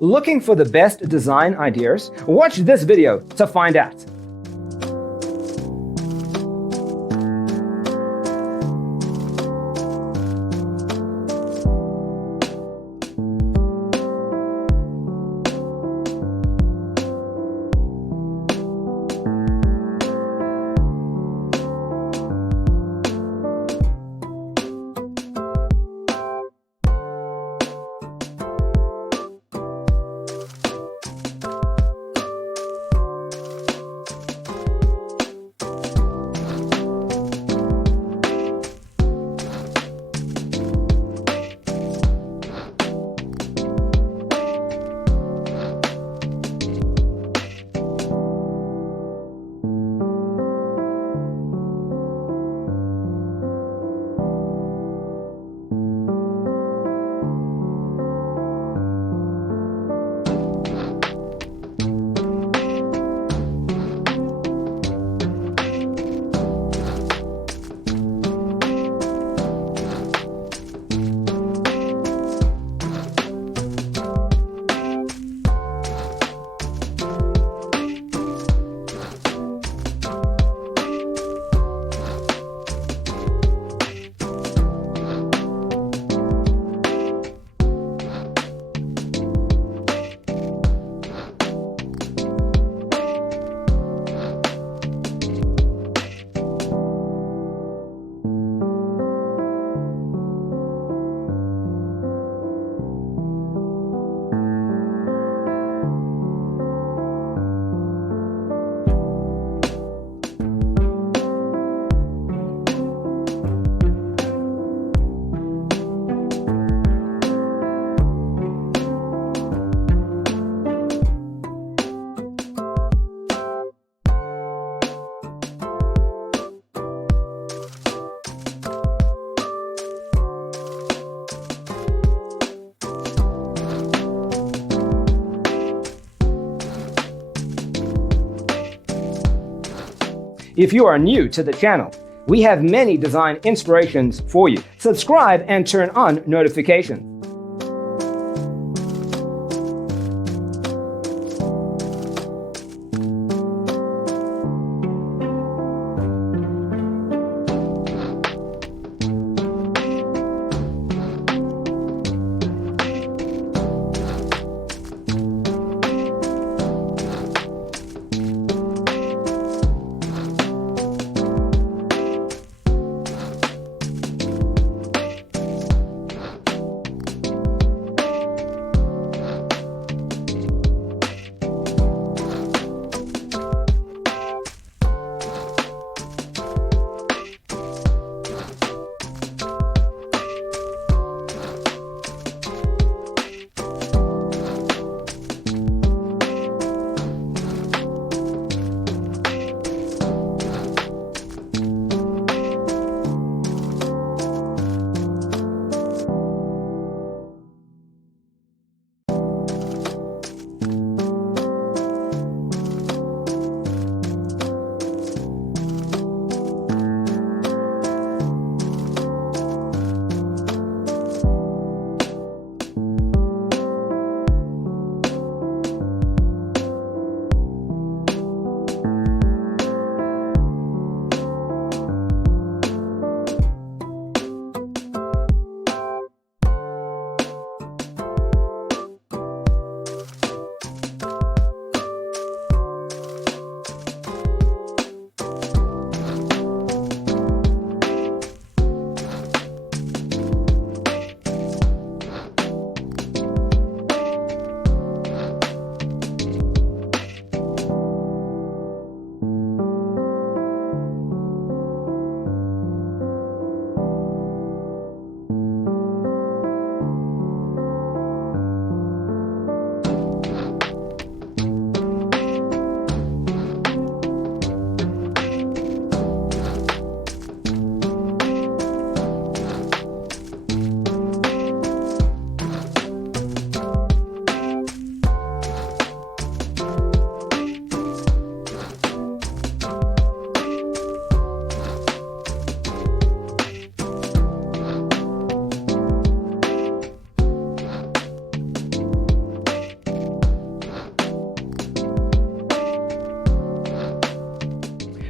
Looking for the best design ideas? Watch this video to find out. If you are new to the channel, we have many design inspirations for you. Subscribe and turn on notifications.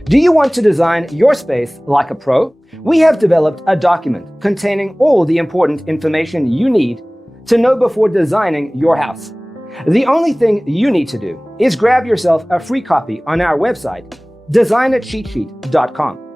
Do you want to design your space like a pro? We have developed a document containing all the important information you need to know before designing your house. The only thing you need to do is grab yourself a free copy on our website, designitcheatsheet.com.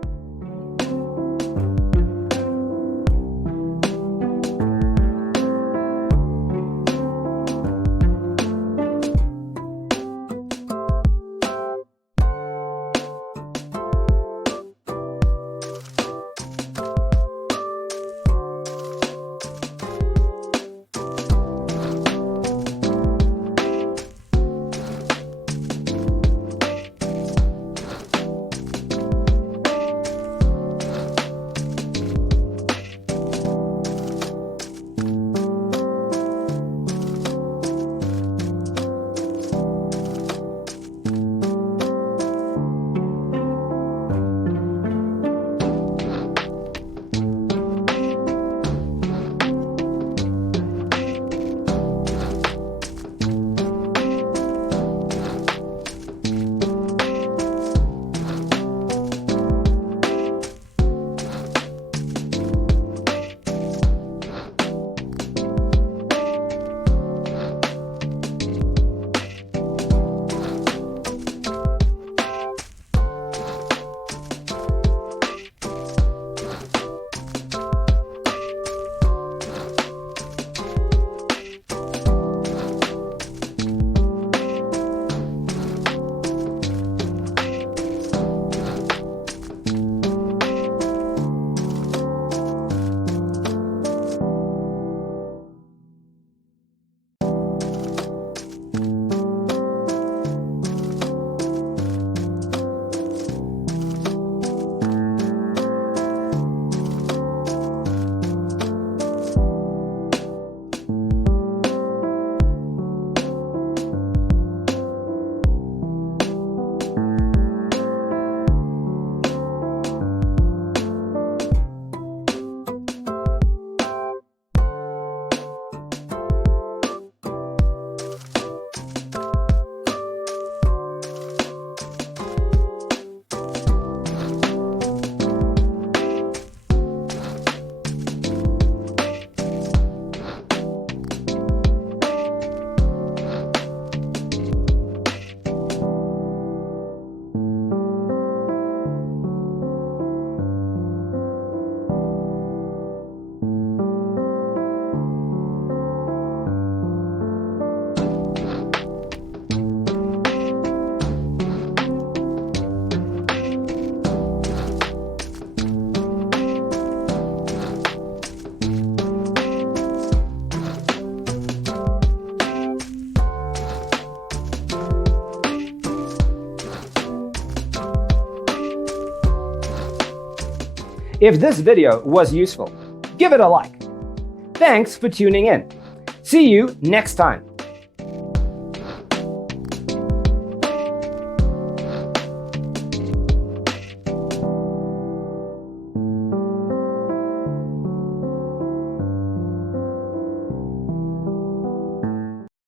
If this video was useful, give it a like. Thanks for tuning in. See you next time.